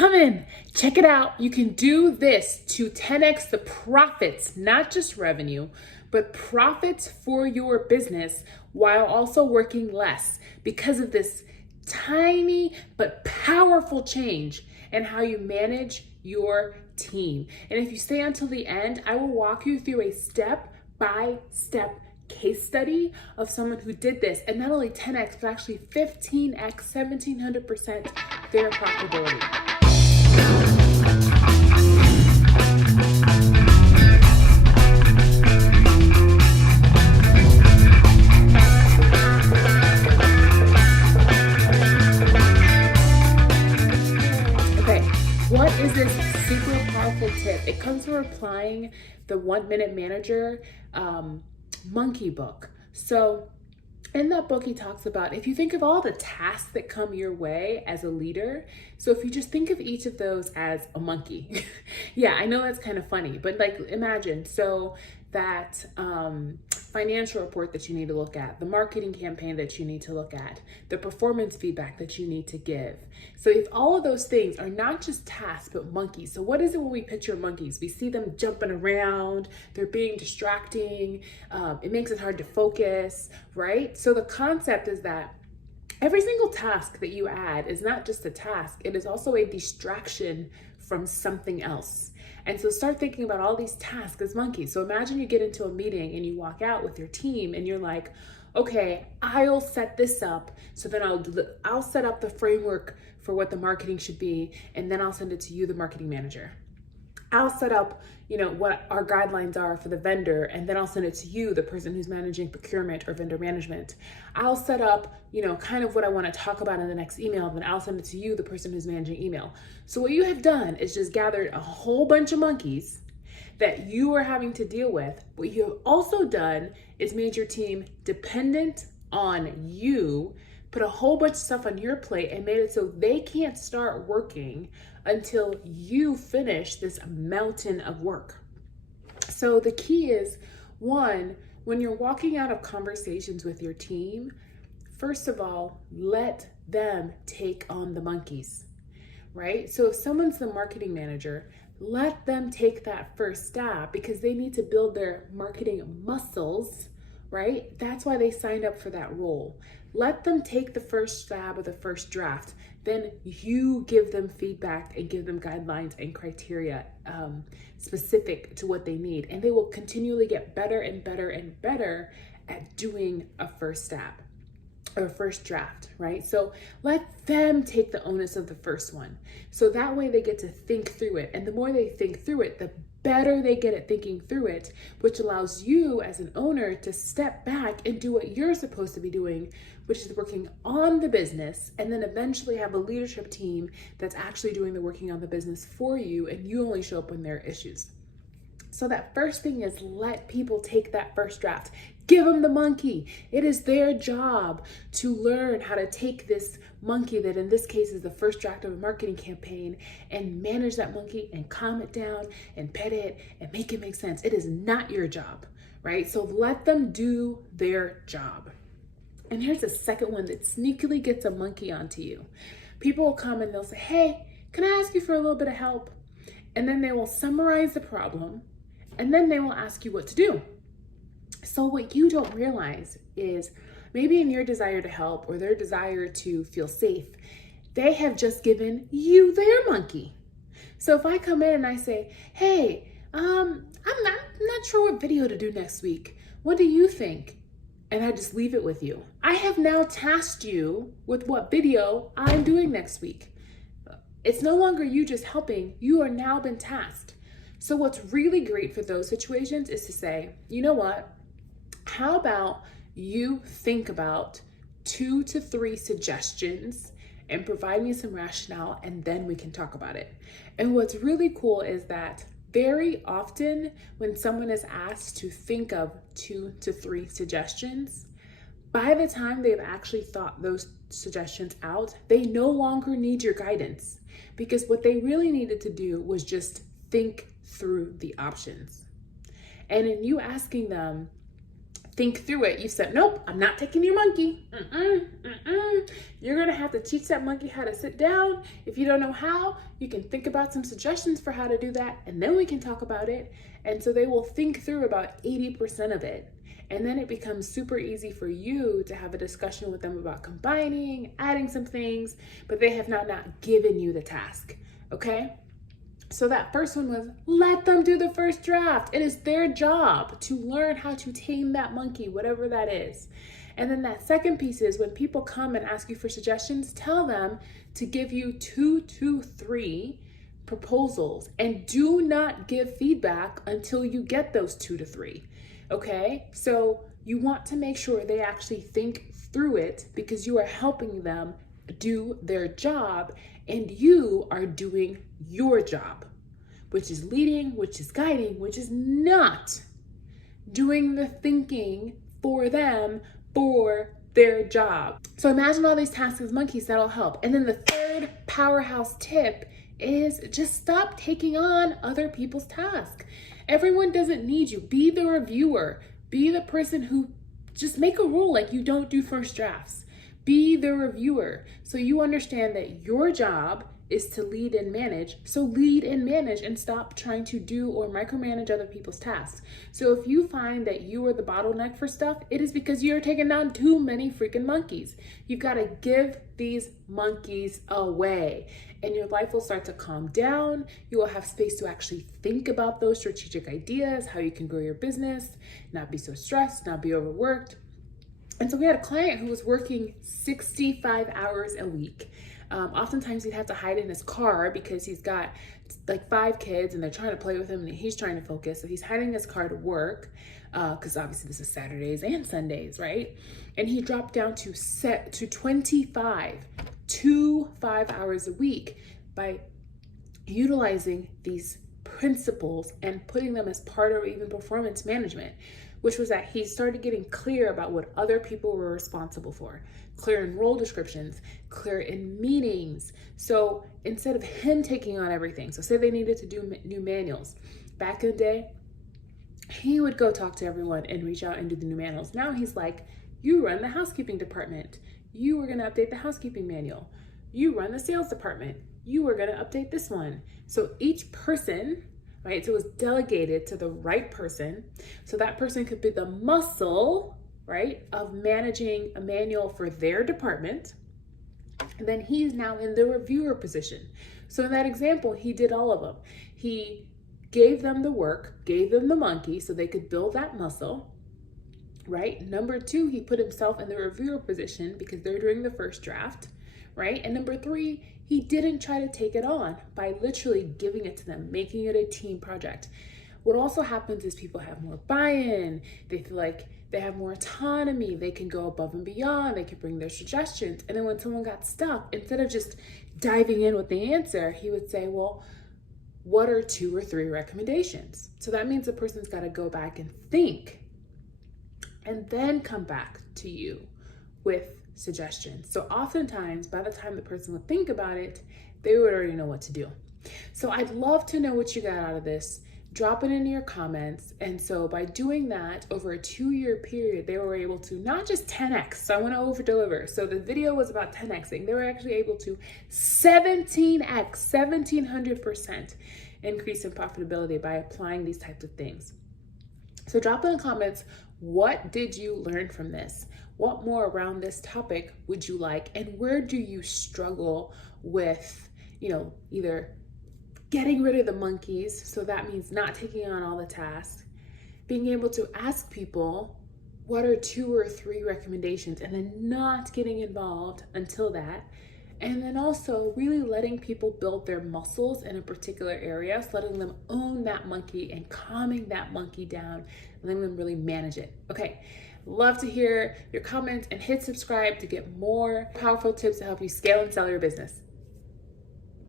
Come in, check it out. You can do this to 10x the profits, not just revenue, but profits for your business while also working less because of this tiny but powerful change in how you manage your team. And if you stay until the end, I will walk you through a step-by-step case study of someone who did this, and not only 10x, but actually 15x, 1700% their profitability. What is this super powerful tip? It comes from applying the 1 Minute Manager monkey book. So in that book, he talks about if you think of all the tasks that come your way as a leader, so if you just think of each of those as a monkey. Yeah, I know that's kind of funny, but like imagine, so that financial report that you need to look at, the marketing campaign that you need to look at, the performance feedback that you need to give. So if all of those things are not just tasks, but monkeys. So what is it when we picture monkeys? We see them jumping around, they're being distracting, it makes it hard to focus, right? So the concept is that every single task that you add is not just a task, it is also a distraction from something else. And so start thinking about all these tasks as monkeys. So imagine you get into a meeting and you walk out with your team and you're like, okay, I'll set this up. So then I'll set up the framework for what the marketing should be. And then I'll send it to you, the marketing manager. I'll set up, what our guidelines are for the vendor, and then I'll send it to you, the person who's managing procurement or vendor management. I'll set up, kind of what I want to talk about in the next email, and then I'll send it to you, the person who's managing email. So what you have done is just gathered a whole bunch of monkeys that you are having to deal with. What you have also done is made your team dependent on you, put a whole bunch of stuff on your plate and made it so they can't start working until you finish this mountain of work. So the key is, one, when you're walking out of conversations with your team, first of all, let them take on the monkeys, right? So if someone's the marketing manager, let them take that first stab because they need to build their marketing muscles, right? That's why they signed up for that role. Let them take the first stab of the first draft. Then you give them feedback and give them guidelines and criteria specific to what they need. And they will continually get better and better and better at doing a first stab or first draft, right? So let them take the onus of the first one. So that way they get to think through it. And the more they think through it, the better they get at thinking through it, which allows you as an owner to step back and do what you're supposed to be doing, which is working on the business, and then eventually have a leadership team that's actually doing the working on the business for you, and you only show up when there are issues. So that first thing is let people take that first draft. Give them the monkey. It is their job to learn how to take this monkey that in this case is the first draft of a marketing campaign and manage that monkey and calm it down and pet it and make it make sense. It is not your job, right? So let them do their job. And here's the second one that sneakily gets a monkey onto you. People will come and they'll say, hey, can I ask you for a little bit of help? And then they will summarize the problem and then they will ask you what to do. So what you don't realize is maybe in your desire to help or their desire to feel safe, they have just given you their monkey. So if I come in and I say, hey, I'm not sure what video to do next week. What do you think? And I just leave it with you. I have now tasked you with what video I'm doing next week. It's no longer you just helping, you are now been tasked. So what's really great for those situations is to say, you know what? How about you think about 2 to 3 suggestions and provide me some rationale, and then we can talk about it. And what's really cool is that very often when someone is asked to think of 2 to 3 suggestions, by the time they've actually thought those suggestions out, they no longer need your guidance, because what they really needed to do was just think through the options. And in you asking them, think through it. You said, nope, I'm not taking your monkey. You're gonna have to teach that monkey how to sit down. If you don't know how, you can think about some suggestions for how to do that, and then we can talk about it. And so they will think through about 80% of it. And then it becomes super easy for you to have a discussion with them about combining, adding some things, but they have not given you the task, okay? So that first one was, let them do the first draft. It is their job to learn how to tame that monkey, whatever that is. And then that second piece is when people come and ask you for suggestions, tell them to give you 2 to 3 proposals, and do not give feedback until you get those 2 to 3. Okay, so you want to make sure they actually think through it, because you are helping them do their job and you are doing your job, which is leading, which is guiding, which is not doing the thinking for them for their job. So imagine all these tasks as monkeys, that'll help. And then the third powerhouse tip is just stop taking on other people's tasks. Everyone doesn't need you. Be the reviewer. Be the person who just make a rule like you don't do first drafts. Be the reviewer. So you understand that your job is to lead and manage. So lead and manage and stop trying to do or micromanage other people's tasks. So if you find that you are the bottleneck for stuff, it is because you're taking down too many freaking monkeys. You've got to give these monkeys away, and your life will start to calm down. You will have space to actually think about those strategic ideas, how you can grow your business, not be so stressed, not be overworked. And so we had a client who was working 65 hours a week. Oftentimes he'd have to hide in his car because he's got like 5 kids and they're trying to play with him and he's trying to focus. So he's hiding in his car to work because obviously this is Saturdays and Sundays, right? And he dropped down to 25 hours a week by utilizing these principles and putting them as part of even performance management, which was that he started getting clear about what other people were responsible for, clear in role descriptions, clear in meetings. So instead of him taking on everything, so say they needed to do new manuals, back in the day, he would go talk to everyone and reach out and do the new manuals. Now he's like, you run the housekeeping department. You are gonna update the housekeeping manual. You run the sales department. You are gonna update this one. So each person, right? So it was delegated to the right person. So that person could be the muscle, right, of managing a manual for their department. And then he's now in the reviewer position. So in that example, he did all of them. He gave them the work, gave them the monkey so they could build that muscle, right? Number 2, he put himself in the reviewer position because they're doing the first draft, right? And number 3, he didn't try to take it on by literally giving it to them, making it a team project. What also happens is people have more buy-in. They feel like they have more autonomy. They can go above and beyond. They can bring their suggestions. And then when someone got stuck, instead of just diving in with the answer, he would say, well, what are 2 or 3 recommendations? So that means the person's got to go back and think and then come back to you with suggestions. So oftentimes, by the time the person would think about it, they would already know what to do. So I'd love to know what you got out of this. Drop it into your comments. And so by doing that over a 2-year period, they were able to not just 10x. So I want to over deliver. So the video was about 10xing. They were actually able to 17x, 1700% increase in profitability by applying these types of things. So drop in the comments, what did you learn from this? What more around this topic would you like? And where do you struggle with, either getting rid of the monkeys, so that means not taking on all the tasks, being able to ask people what are 2 or 3 recommendations and then not getting involved until that, and then also really letting people build their muscles in a particular area, so letting them own that monkey and calming that monkey down, letting them really manage it. Okay, love to hear your comments and hit subscribe to get more powerful tips to help you scale and sell your business.